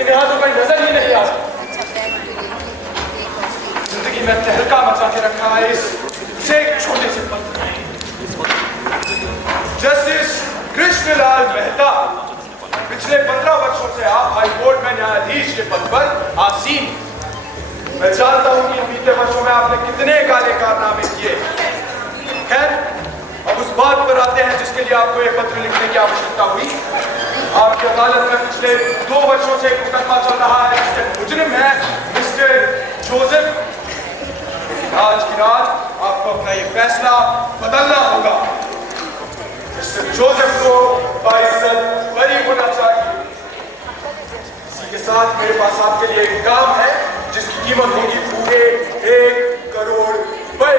इन्हें हाथों पर नजर ही नहीं आता। जिंदगी में तहलका मचा के रखा है इस एक छोटे से पत्र में। जस्टिस कृष्णलाल मेहता पिछले 15 वर्षों से आप हाई कोर्ट में न्यायाधीश के पद पर आसीन। मैं जानता हूं कि बीते वर्षों में आपने कितने काले कारनामे किए। खैर, अब उस बात पर आते हैं जिसके लिए आपको यह पत्र लिखने की आवश्यकता हुई। आपकी अदालत में पिछले 2 वर्षों से एक मुकदमा चल रहा है जिसके मुजरिम है मिस्टर जोसेफ। आज की रात आपको अपना ये फैसला बदलना होगा। मिस्टर जोसेफ को बाइज्जत बरी होना चाहिए। इसी के साथ मेरे पास आपके लिए एक काम है जिसकी कीमत होगी पूरे 1 करोड़ रुपए।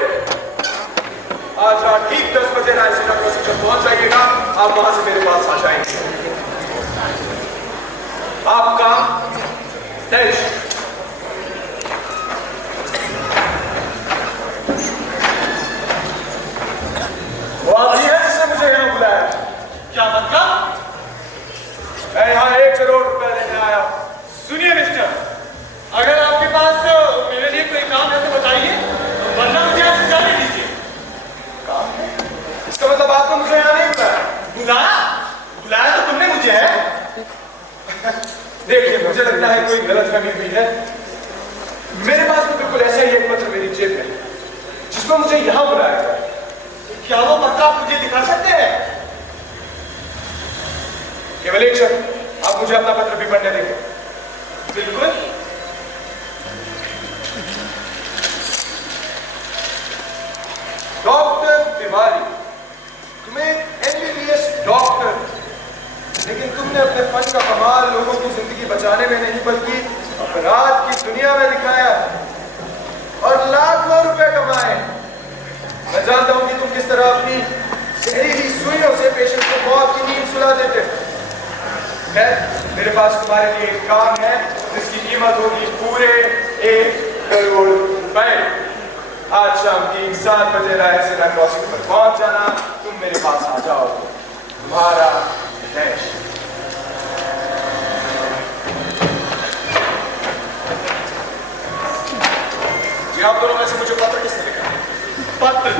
आज रात ठीक 10 बजे रायसीना क्रॉसिंग पहुंच जाइएगा। आप वहां से मेरे पास आ जाएंगे। आपका देश। वो आप ही है जिसने मुझे यहाँ बुलाया। क्या मतलब? मैं यहाँ 1 करोड़ रुपए लेने आया। सुनिए मिस्टर, अगर आपके पास मेरे लिए कोई काम है तो बताइए, वरना मुझे यहाँ से जाने दीजिए। काम है? इसका मतलब आपने मुझे यहाँ नहीं बुलाया? बुलाया? बुलाया तो तुमने मुझे है। देखिए, मुझे लगता है कोई गलतफहमी हुई है। मेरे पास तो बिल्कुल ऐसा ही एक पत्र मेरी जेब में जिसमें मुझे यहाँ बुलाया गया। क्या वो पत्र आप मुझे दिखा सकते हैं? केवल एक क्षण, आप मुझे अपना पत्र भी पढ़ने देंगे? बिल्कुल। डॉक्टर तिवारी, तुम्हें MBBS डॉक्टर, लेकिन तुमने अपने फन का कमाल लोगों की जिंदगी बचाने में नहीं बल्कि अपराध की दुनिया में दिखाया और लाखों रुपए कमाए। मैं जानता हूं कि तुम किस तरह अपनी जहरीली सुइयों से पेशेंट को मौत की नींद सुला देते। मेरे पास तुम्हारे लिए एक काम है जिसकी कीमत होगी पूरे 1 करोड़ रुपए। आज शाम ठीक 7 बजे रायसीना क्रॉसिंग पर पहुंच जाना। तुम मेरे पास आ जाओ। तुम्हारा देश। जी, आप दोनों में से मुझे पत्र किसने लिखा? पत्र?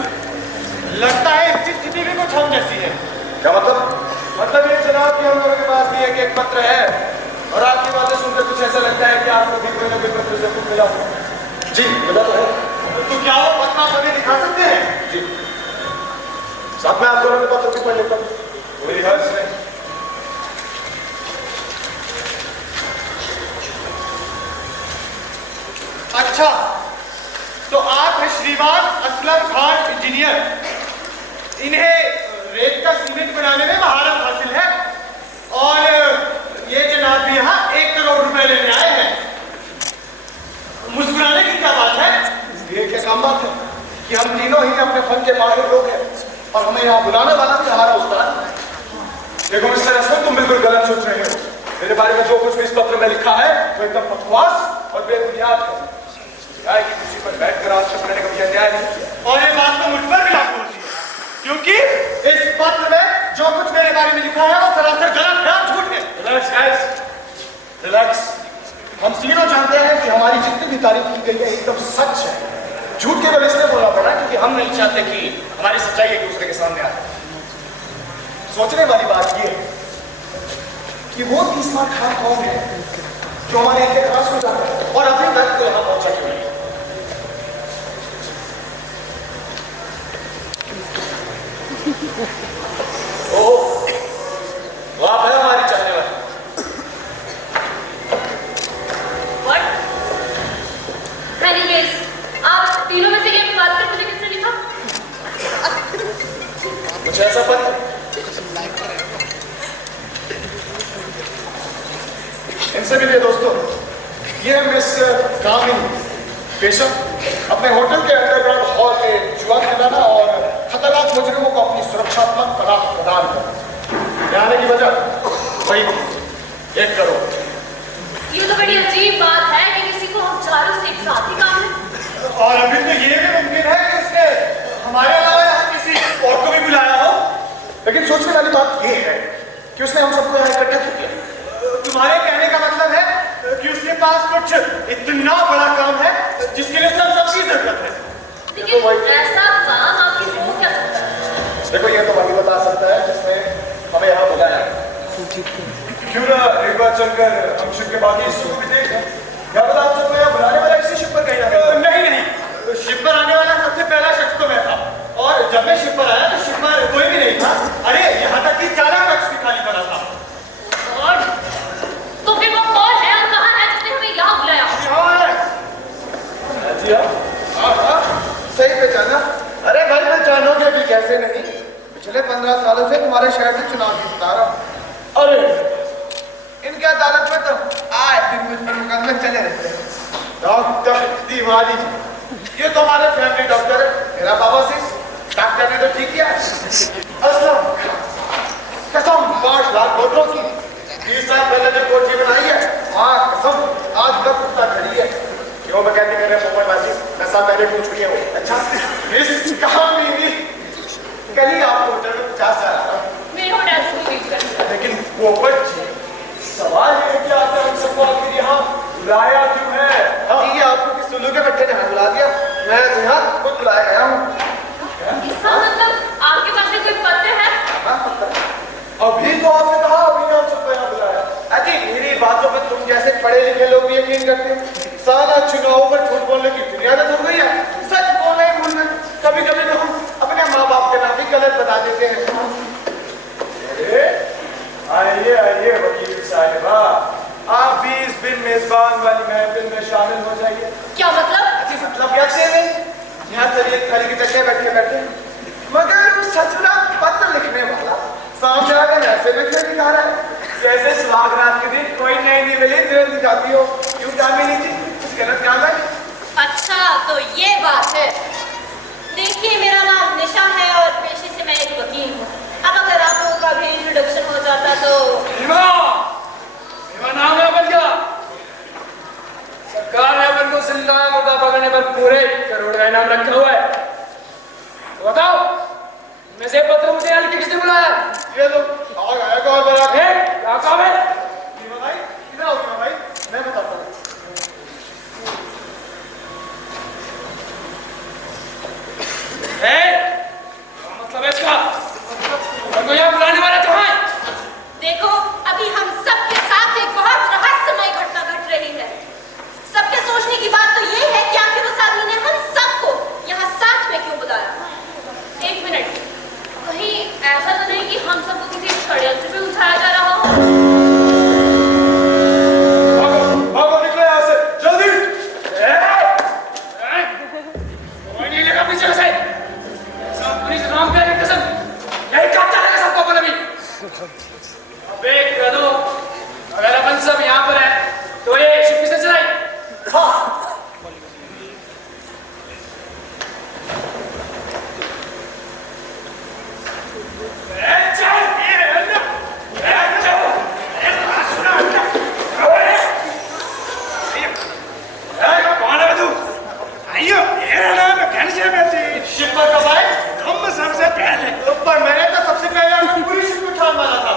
लगता है इसकी स्थिति भी कुछ हम जैसी है। क्या मतलब? मतलब ये जनाब कि हम लोगों के पास भी एक पत्र है और आपकी बातें सुनकर कुछ ऐसा लगता है कि आपको भी कोई ना कोई पत्र जरूर मिला हो। जी, मिला तो है। तो क्या वो पत्र आप हमें दिखा सकते हैं? जी, साथ में आप दोनों के पत्र भी पढ़ लेता हूँ। कोई हर्ज नहीं। अच्छा, तो आप हैं श्रीमान असलम खान इंजीनियर। इन्हें रेत का सीमेंट बनाने में महारत हासिल है और ये जनाब भी यहाँ 1 करोड़ रुपए लेने आए हैं। मुस्कुराने की क्या बात है? ये क्या काम बात है कि हम तीनों ही अपने फन के माहिर लोग हैं और हमें यहाँ बुलाने वाला भी हमारा उस्ताद। देखो मिस्टर असलम, तुम बिल्कुल गलत सोच रहे हो। मेरे बारे में जो कुछ भी इस पत्र में लिखा है वो एकदम बकवास और बेबुनियाद है। न्याय की कुर्सी पर बैठकर आज तक मैंने कभी अन्याय नहीं किया और ये बात तो मुझ पर भी लागू होती है, क्योंकि इस पत्र में जो कुछ मेरे बारे में लिखा है वो सरासर गलत है, झूठ है। Relax guys, relax. हम तीनों जानते हैं कि हमारी जितनी भी तारीफ की गई है एकदम सच है। झूठ केवल इसलिए बोलना पड़ा क्योंकि हम नहीं चाहते कि हमारी सच्चाई एक दूसरे के सामने आए। सोचने वाली बात यह है कि वो 30 मार खान कौन है जो हमारे इनके खास हो जाता है और अभी तक यहाँ पहुंचा क्यों नहीं? ओह, वो आप है हमारी चाहने वाली। What? Anyways, आप तीनों में से एक बात कर मुझे किसने लिखा? कुछ ऐसा पत्र इनसे मिलिए दोस्तों। ये है मिस कामिनी, पेशा अपने होटल के अंडरग्राउंड हॉल में जुआ खिलाना और खतरनाक मुजरिमों को अपनी सुरक्षात्मक पनाह प्रदान करना। यहाँ आने की वजह वही 1 करोड़। ये तो बड़ी अजीब बात है कि किसी को हम चारों से एक साथ ही काम है। और अभी तो ये भी मुमकिन है कि उसने हमारे अलावा यहाँ किसी और को भी बुलाया हो। लेकिन सोचने वाली बात ये है कि उसने हम सबको यहाँ इकट्ठा क्यों किया? तुम्हारे कहने का मतलब है पास कुछ इतना बड़ा काम है जिसके लिए सब सबकी जरूरत है। लेकिन ऐसा काम आपकी हो क्या सकता है? देखो ये तो वही बता सकता है जिसने हमें यहाँ बुलाया। क्यों ना एक बार चलकर हम शिप के बाकी हिस्सों को भी देख लें। क्या पता आप सबको यहाँ बुलाने वाला इसी शिप पर कहीं ना कहीं। नहीं, शिप पर आने वाला सबसे पहला शख्स तो मैं था, और जब मैं शिप पर आया तो शिप पर कोई भी नहीं था। अरे यहाँ तक कि चालक कक्ष भी खाली पड़ा था। और तो फिर वो कौन है और कहाँ है जिसने हमें यहाँ बुलाया? जी हाँ, सही पहचाना। अरे भाई पहचानोगे भी कैसे नहीं, पिछले 15 सालों से तुम्हारे शहर से चुनाव जीतता रहा हूं। अरे इनके अदालत में तो आए दिन मुझ पर मुकदमे चले रहते हैं। डॉक्टर तिवारी जी, ये तो हमारे फैमिली डॉक्टर है। मेरा बाबा सिंह डॉक्टर ने तो ठीक किया। असलम कसम 5 लाख वोटों की 20 साल पहले जो कोठी बनाई है, हाँ कसम आज तक कुत्ता खड़ी है। क्यों मैं कहती मेरे मोहम्मद बाजी मैं सब पहले पूछ रही हूँ। अच्छा इस कहानी में कल ही आपको होटल में 50 हजार आ रहा। मैं हो डैड को रीड कर। लेकिन वो बच्ची सवाल ये है कि आपने हम सबको आखिर यहाँ बुलाया क्यों है? ठीक है, आपको किस सुल्लू के बच्चे ने यहाँ बुला दिया, मैं तो यहाँ खुद बुलाया गया हूँ। इसका मतलब आपके पास में कोई पत्र है? अभी तो आपने कहा अभी ने हम सबको यहाँ बुलाया। अजी मेरी बातों पर तुम जैसे पढ़े लिखे लोग भी यकीन करते हैं। साला चुनावों पर झूठ बोलने की दुनिया आदत हो गई है। सच बोलना ही भूलना। कभी कभी तो हम अपने माँ बाप के नाम भी गलत बता देते हैं। अरे आइए आइए वकील साहिबा, आप भी इस बिन मेजबान वाली महफिल में शामिल हो जाइए। क्या मतलब? अजी मतलब क्या नहीं, यहाँ सर एक थाली की जगह बैठे बैठे मगर सचना पत्र लिखने वाला सामने आगे ऐसे लिखने दिखा रहा है जैसे सुहागरात के दिन कोई नई नहीं मिली दिल दिखाती हो। क्यों दामिनी जी कुछ गलत काम है? अच्छा तो ये बात है। देखिए मेरा नाम निशा है और पेशे से मैं एक वकील हूँ। अब अगर आप लोगों का भी इंट्रोडक्शन हो जाता तो। मेरा नाम है बन गया। सरकार ने अपन को जिंदा मुर्दा पकड़ने पर पूरे करोड़ का इनाम रखा हुआ है। तो बताओ मैं से पत्र मुझे यहाँ लिख के किसने बुलाया? ये लो आ गया कॉल बना के। क्या काम है? भाई इधर आओ भाई, मैं बताता हूँ। मतलब है इसका तो यहाँ बुलाने वाला कहाँ है? देखो अभी हम सबके साथ एक बहुत रहस्यमय घटना घट रही है। सबके सोचने की बात तो ये है कि आखिर उस आदमी ने हम सबको यहाँ साथ में क्यों बुलाया। एक मिनट, कहीं ऐसा तो नहीं कि हम सबको किसी षड्यंत्र में उठाया जा रहा हो? भागो निकले यहाँ से जल्दी। कोई नहीं लेगा पीछे से। सब पुलिस नाम पे कसम यही काम चलेगा सबको अपन अभी। अबे कह दो अगर अपन सब यहाँ पर है तो ये शिप किसने चलाई? हाँ शिप पर कब आए? हम सबसे पहले। पर मैंने तो सबसे पहले अपनी पूरी शिप को छान मारा था।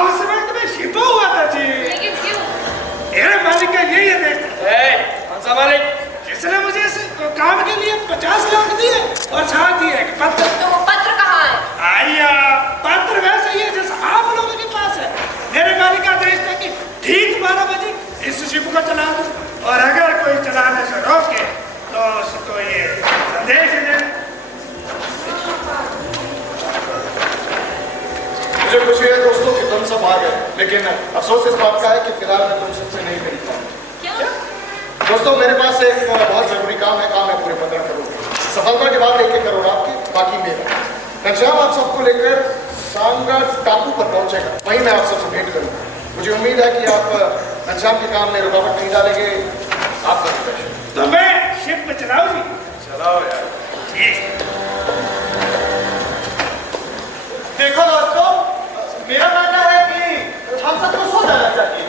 उस समय तो मैं शिपा हुआ था जी। लेकिन क्यों? मेरे मालिक का यही आदेश था। कौन सा मालिक? जिसने मुझे इस काम के लिए 50 लाख दिए और साथ दिए एक पत्र। तो वो पत्र कहाँ है? आइया पत्र वैसे ही है जैसा आप लोगों के पास है। मेरे मालिक का आदेश था कि ठीक 12 बजे इस शिप को चला दो और अगर कोई चलाने से रोके तो उसको ये संदेश दे। मुझे खुशी है दोस्तों कि तुम सब आ गए, लेकिन अफसोस इस बात का है कि फिलहाल मैं तुम सबसे नहीं मिल पाऊंगा। क्यों? दोस्तों मेरे पास एक बहुत जरूरी काम है। काम है पूरे 15 करोड़। सफलता के बाद 1-1 करोड़ आपके, बाकी मेरा। घनश्याम आप सबको लेकर सांगा टापू पर पहुंचेगा, वहीं मैं आप सबसे भेंट करूंगा। मुझे उम्मीद है कि आप घनश्याम के काम में रुकावट नहीं डालेंगे। आपका प्रदर्शन तो मैं शिप पे चलाऊं जी। चलाओ यार। ठीक। देखो दोस्तों, मेरा मानना है कि हम सबको सो जाना चाहिए।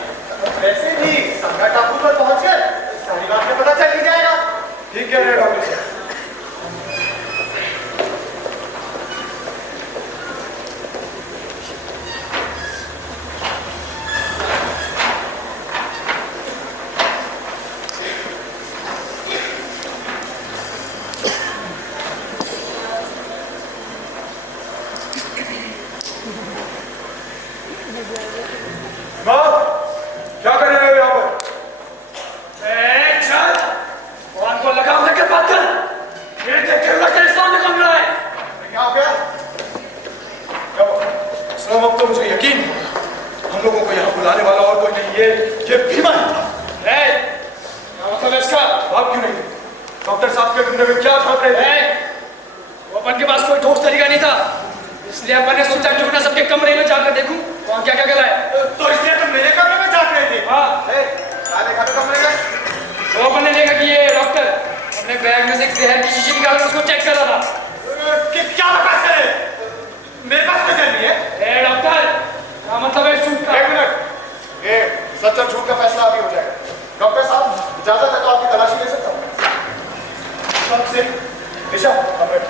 वैसे भी संगा टापू पर पहुंच गए सारी बात में पता चल ही जाएगा। ठीक है डॉक्टर साहब। इसका? आप क्यों नहीं? डॉक्टर साहब के कमरे में क्या छाप रहे थे? वो अपन के पास कोई ठोस तरीका नहीं था, इसलिए अपन ने सोचा क्यों ना सबके कमरे में जाकर देखूं कौन क्या क्या गला है। तो इसलिए तुम मेरे कमरे में झांक रहे थे? हाँ, क्या देखा था कमरे में? तो अपन ने देखा कि ये डॉक्टर अपने बैग में से एक जहर की शीशी निकाल कर उसको चेक कर रहा था। क्या बकवास करे? मेरे पास कोई जहर नहीं है। ए डॉक्टर, क्या मतलब है सूट का? 1 मिनट, ये सच और झूठ का फैसला अभी हो जाएगा। डॉक्टर साहब, इजाजत है तो आपकी तलाशी ले सकता हूँ। सबसे दिशा कमरे में।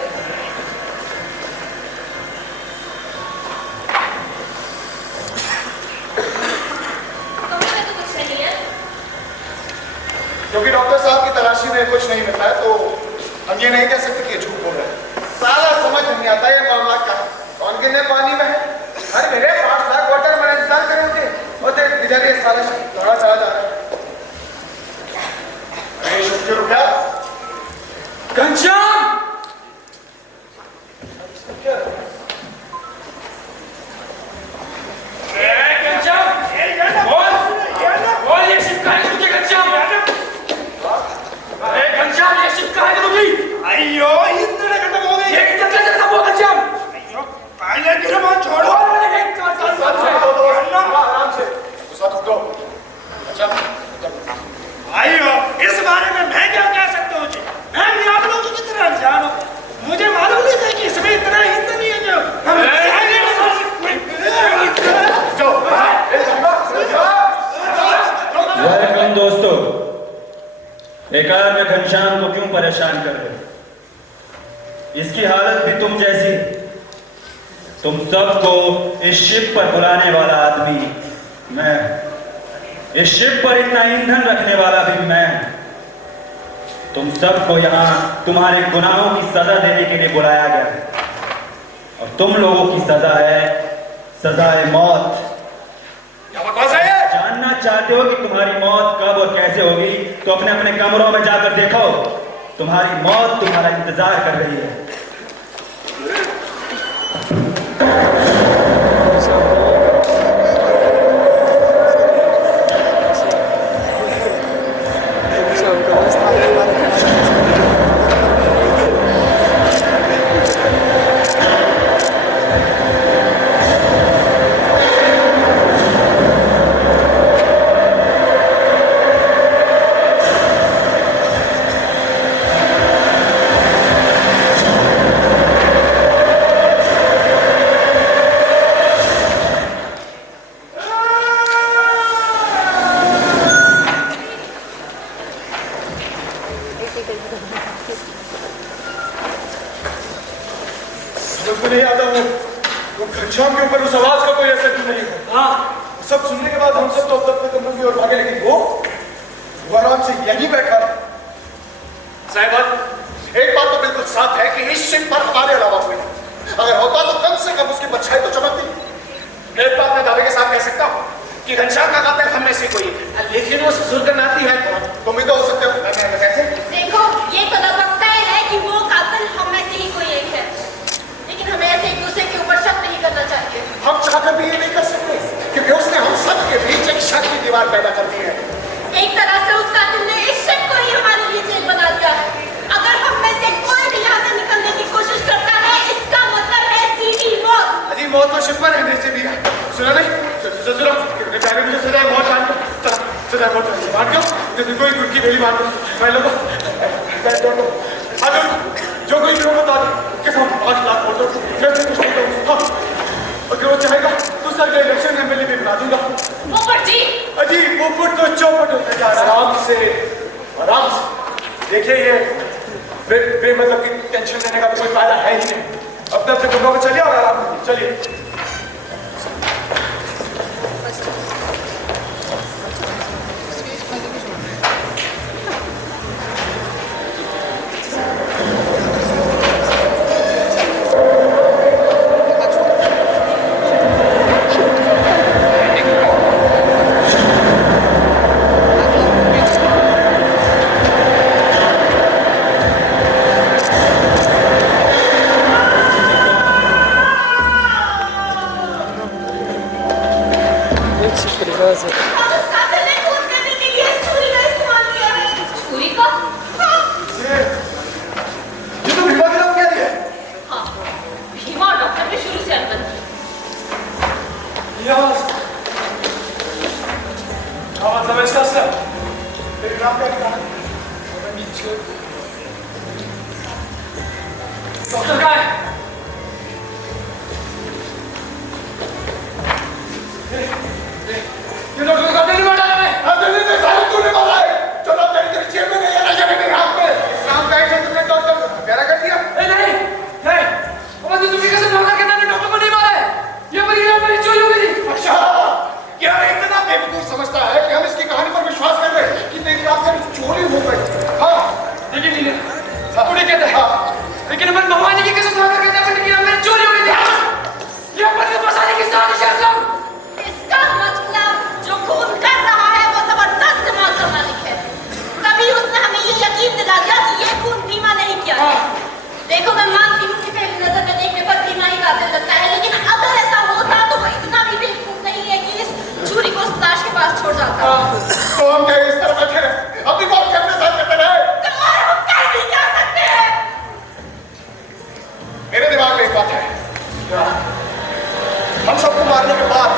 कमरे में तो कुछ नहीं है। क्योंकि डॉक्टर साहब की तलाशी में कुछ नहीं मिलता है तो हम ये नहीं कह सकते कि ये झूठ बोल रहे हैं। साला समझ नहीं आता ये मामला क्या है। कौन गिरने पानी में है? अरे मेरे 5 लाख वाटर मैंने इंतजार करे होंगे और देख बेचारे ये साला थोड़ा चला जा रहा है। अरे शुक्र रुपया घनश्याम! घनश्याम! बोल ये शिप कहाँ है तुझे घनश्याम? अरे घनश्याम, ये शिप कहाँ है तुझे? अयो ईंधन खत्म हो गई। ये कितना कैसे खत्म हुआ घनश्याम? अयो पहले गिरमो छोड़ो। आराम से गुस्सा थूक दो। अच्छा अयो इस बारे में मैं क्या कह सकता हूँ जी? मैं भी आप लोगों की तरह अनजान हूँ। मुझे मालूम नहीं था कि इसमें इतना ईंधन नहीं है जो हम वेलकम दोस्तों। बेकार में घनश्याम को क्यों परेशान कर रहे हो? इसकी हालत भी तुम जैसी। तुम सबको इस शिप पर बुलाने वाला आदमी मैं, इस शिप पर इतना ईंधन रखने वाला भी मैं। तुम सबको यहाँ तुम्हारे गुनाहों की सजा देने के लिए बुलाया गया है और तुम लोगों की सजा है सजाए मौत। क्या बकवास है ये? जानना चाहते हो कि तुम्हारी मौत कब और कैसे होगी तो अपने अपने कमरों में जाकर देखो। तुम्हारी मौत तुम्हारा इंतजार कर रही है। मुझको नहीं आता वो घनश्याम के ऊपर उस आवाज का कोई असर क्यों नहीं हुआ? हाँ, सब सुनने के बाद हम सब तो अब तक कमरों की ओर भागे, लेकिन वो आराम से यहीं बैठा है। साहिबान, एक बात तो बिल्कुल साफ है कि इस शिप पर हमारे अलावा कोई नहीं। अगर होता तो कम से कम उसकी परछाई तो चमकती। एक बात मैं दावे के साथ कह सकता हूँ कि घनश्याम का कातिल हम में से कोई है, लेकिन वो सुर्गनाती है कौन? तुम भी तो हो सकते हो। मैं कैसे? देखो, ये तो लगभग तय है कि वो कातिल हम में से ही कोई एक है, लेकिन हमें ऐसे एक दूसरे के ऊपर शक नहीं करना चाहिए। हम चाहकर भी ये नहीं कर सकते क्योंकि उसने हम सब के बीच एक शक की दीवार पैदा कर दी है। एक तरह से उस कातिल ने इस शक को ही हमारे लिए जेल बना दिया है। अगर हम में से कोई भी यहाँ से निकलने की कोशिश करता है, इसका मतलब है सीधी मौत। अजी मौत तो शिप पर रहने से भी है। सुना नहीं? सुनो, पहले मुझे सजा मौत मान दो। सजा मौत मान दो। कोई गुड़की बेली मान दो। मैं लोगों जो कोई मेरे को बता दो कि हम 5 लाख वोटों जैसे कुछ नहीं करूँगा। अगर वो चाहेगा तो सर के इलेक्शन एमएलए भी बना दूंगा। पोपट जी, अजी पोपट तो चौपट होते जा रहा है। आराम से देखिए, ये बेमतलब की टेंशन लेने का तो कोई फायदा है ही नहीं। अब तक कमरों में चलिए और आराम से चलिए। मिस्टर असलम, तेरे नाम क्या लिखा है? डॉक्टर कहाँ है? ये डॉक्टर का नहीं मारा है। दिल्ली में सारे तूने मारा है। चलो तेरी तेरी जेब में नहीं आना चाहिए मेरे हाथ में। नाम का है तुमने डॉक्टर मेरा कर दिया। नहीं नहीं, अब तो तुम्हें कैसे डॉक्टर के नाम डॉक्टर को नहीं मारा है? ये मेरी चोरी हो गई थी। अच्छा, क्या इतना बेवकूफ समझता है कि हम इसकी कहानी पर विश्वास कर रहे हैं कि तेरी रात से चोरी हो गई? हाँ, लेकिन नहीं, सब उन्हें कहते हैं। लेकिन अपन भगवान की कसम खा कर कहते हैं कि मेरी चोरी हो गई थी। ये अपन को फंसाने की साजिश है असलम। इसका मतलब जो खून कर रहा है वो जबरदस्त दिमाग का मालिक है। तभी उसने हमें ये यकीन दिला दिया कि ये खून भीमा नहीं किया है। देखो मैं मानती हूँ कि पहली नजर में देखने पर भीमा ही कातिल लगता है, लेकिन अगर ऐसा होता तो वो इतना भी बेवकूफ नहीं है कि इस छुरी को उस लाश के पास छोड़ जाता। तो हम क्या इस तरह बैठे हैं? अपनी बात करने साथ करते रहे। तो और हम कर भी क्या सकते हैं? मेरे दिमाग में एक बात है। हम सबको मारने के बाद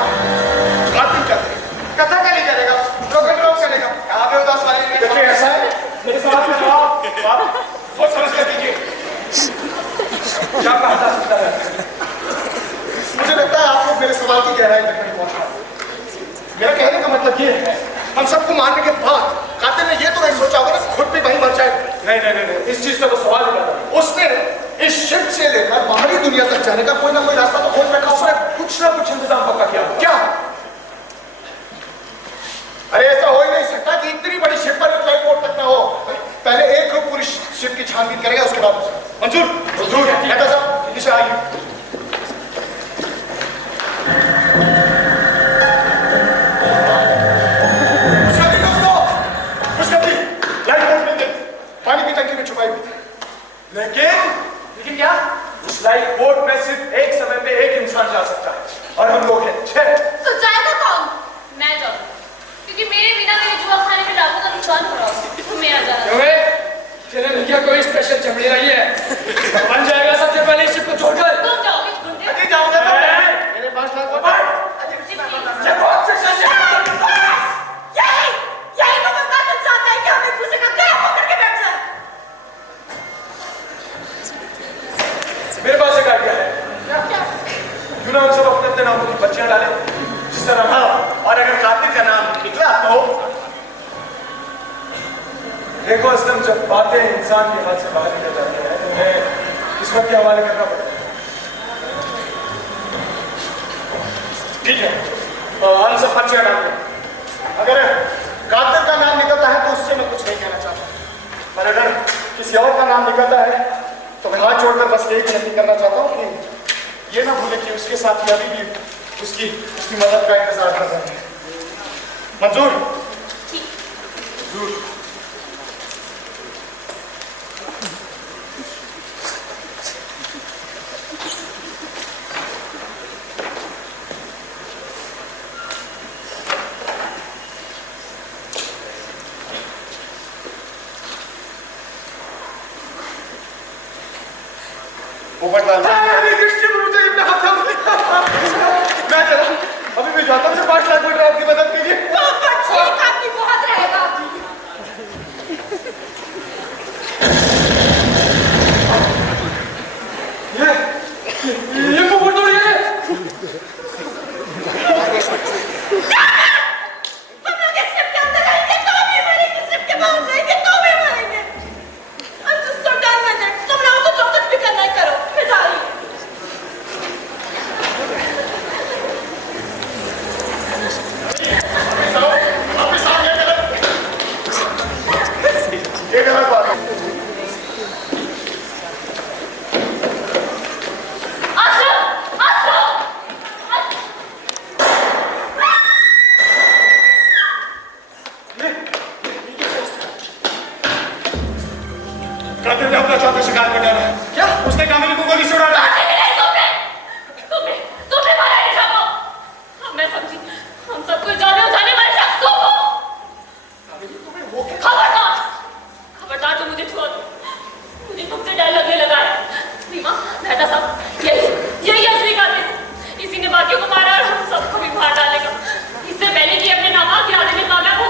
कातिल क्या करेगा? कथा क्या नहीं करेगा? रोकन रोक करेगा? यहाँ पे उदास वाली नहीं। देखिए ऐसा है, मेरे सवाल का जवाब सोच समझ कर दीजिए। क्या कहा जा सकता है? मुझे लगता है आप लोग मेरे सवाल की गहराई तक नहीं पहुंच पाए। मेरा कहने का मतलब ये है, हम सबको मारने के बाद कातिल ने ये तो नहीं सोचा होगा ना खुद भी वहीं मर जाए। नहीं, इस चीज का तो सवाल ही नहीं। उसने इस शिप से लेकर बाहरी दुनिया तक जाने का कोई ना कोई रास्ता तो खोज बैठा। उसने कुछ ना कुछ इंतजाम पक्का किया। क्या? अरे ऐसा हो ही नहीं सकता कि इतनी बड़ी शिप पर एक लाइफ बोट तक ना हो। पहले एक ग्रुप पूरी शिप की छानबीन करेगा, उसके बाद मंजूर कहता साहब नीचे आइए। पानी की टंकी में छुपाई हुई थी। लेकिन क्या? उस लाइफ बोट में सिर्फ एक समय पे एक इंसान जा सकता है और हम लोग हैं 6। तो जाएगा कौन? मैं जाऊँ, क्योंकि मेरे बिना मेरे जुआ खाने के डाकू का नुकसान हो रहा है। तो मेरा जाना। तेरे भैया कोई स्पेशल चमड़ी रही है। बन जाएगा सबसे पहले शिप को छोड़कर। तुम जाओगे ढूंढने? अरे जाऊंगा तो मेरे 5 लाख रुपए। यही तो मैं कातिल चाहता है कि हम एक दूसरे का गला पकड़ के बैठ जाएं। मेरे पास एक आइडिया है। क्या? क्यों ना हम सब अपने अपने नामों की बच्चियां डालें जिस तरह। हाँ, और अगर कातिल का नाम निकला तो देखो असलम, जब बातें इंसान के हाथ से बाहर निकल जाती हैं तो उन्हें इस वक्त के हवाले करना पड़ता है। ठीक है, हम सब बच्चियां डालते हैं। अगर कातिल का नाम निकलता है तो उससे मैं कुछ नहीं कहना चाहता, पर अगर किसी और का नाम निकलता है तो मैं हाथ जोड़कर बस यही विनती करना चाहता हूँ कि ये ना भूले कि उसके साथ अभी भी उसकी मदद का इंतजार कर रहे हैं। मंजूर? जरूर। अभी भी जाता हूँ 5 लाख रुपए आपकी मदद कीजिए। बहुत रहेगा। ये पोपट तोड़ ये। हम लोग इस शिप के अंदर रहेंगे तो भी मरेंगे, शिप के बाहर रहेंगे तो भी मरेंगे। I'm just so done with it. तुम लोगों को जो कुछ भी करना है करो, मैं जा रही हूँ। ये गलत बात है। कातिल ने अपना चौथा शिकार कर डाला। क्या? उसने कामिनी को गोली से उड़ा डाला। तुमने मारा है शाबो। मैं समझी, हम सबको जाने उठाने वाले शख्स को हो। खबरदार जो मुझे छुआ दो, मुझे तुमसे डर लगने लगा है। रीमा, मेहता साहब, यही असली कातिल। इसी ने बाकियों को मारा और हम सबको भी मार डालेगा। इससे पहले कि अपने नामा के आदमी कामयाब हो,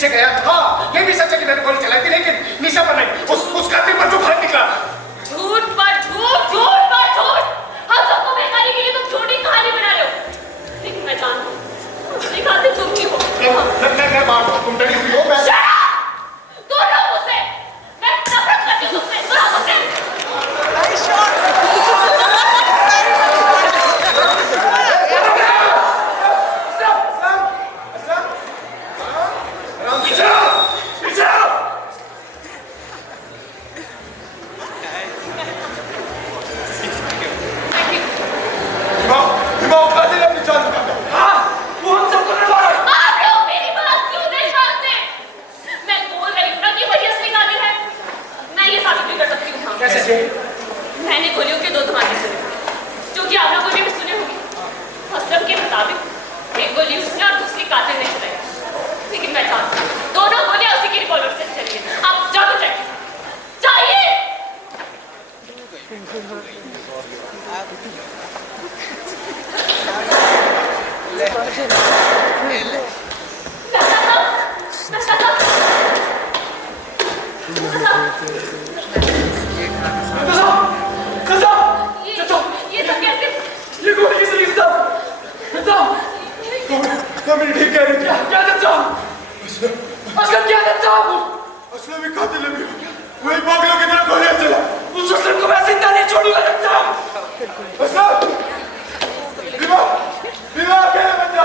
पीछे गया था। ये भी सच है कि मैंने गोली चलाई थी, लेकिन निशा पर नहीं, उस कातिल पर जो फर्क निकला। झूठ पर झूठ, झूठ पर झूठ। हम सबको बहकाने के लिए तुम झूठी कहानी बना रहे हो। लेकिन मैं जानती हूँ ये कातिल तुम ही हो। मैं मार तुम डरी हुई हो। मैं Shut up! दूर रहो मुझसे। मैं नफरत करती हूँ तुमसे। दूर रहो मुझसे। मैंने गोलियों के 2 धमाके सुने, जो कि आप लोगों ने भी सुने होंगे। असलम के मुताबिक एक गोली उसने और दूसरी कातिल ने चलाई, लेकिन मैं जानती हूँ दोनों गोलियां उसी की रिवॉल्वर से चली हैं। आप जाओ चेक चाहिए। ये सब कैसे? ये गोली किस तरीके से मेरी ठीक कह रही थी। क्या चाचा? असलम क्या चाचा? असलम ही कातिल है। वही पागलों की तरह गोलियां चला। उस असलम को मैं जिंदा नहीं छोड़ूंगा चाचा। असलम विवाह अकेले बन जा।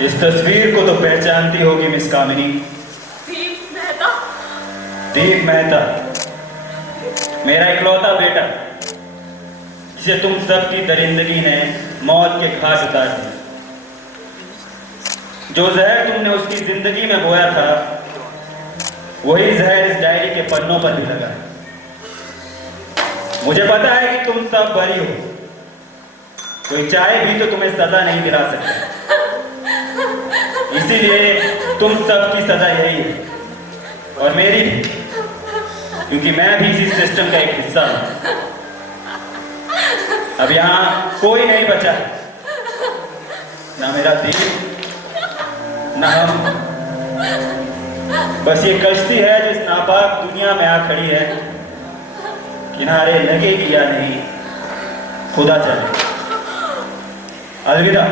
इस तस्वीर को तो पहचानती होगी मिस कामिनी। दीप मेहता। दीप मेहता, मेरा इकलौता बेटा, जिसे तुम सबकी दरिंदगी ने मौत के घाट उतार दिया। जो जहर तुमने उसकी जिंदगी में बोया था, वही जहर इस डायरी के पन्नों पर भी लगा। मुझे पता है कि तुम सब बरी हो, कोई चाहे भी तो तुम्हें सजा नहीं दिला सकता। इसीलिए तुम सबकी सजा यही है, और मेरी भी, क्योंकि मैं भी इसी सिस्टम का एक हिस्सा हूं। अब यहाँ कोई नहीं बचा, ना मेरा दिल, ना हम। बस ये कश्ती है जो इस नापाक दुनिया में आ खड़ी है, किनारे लगेगी या नहीं खुदा जाने। अलविदा।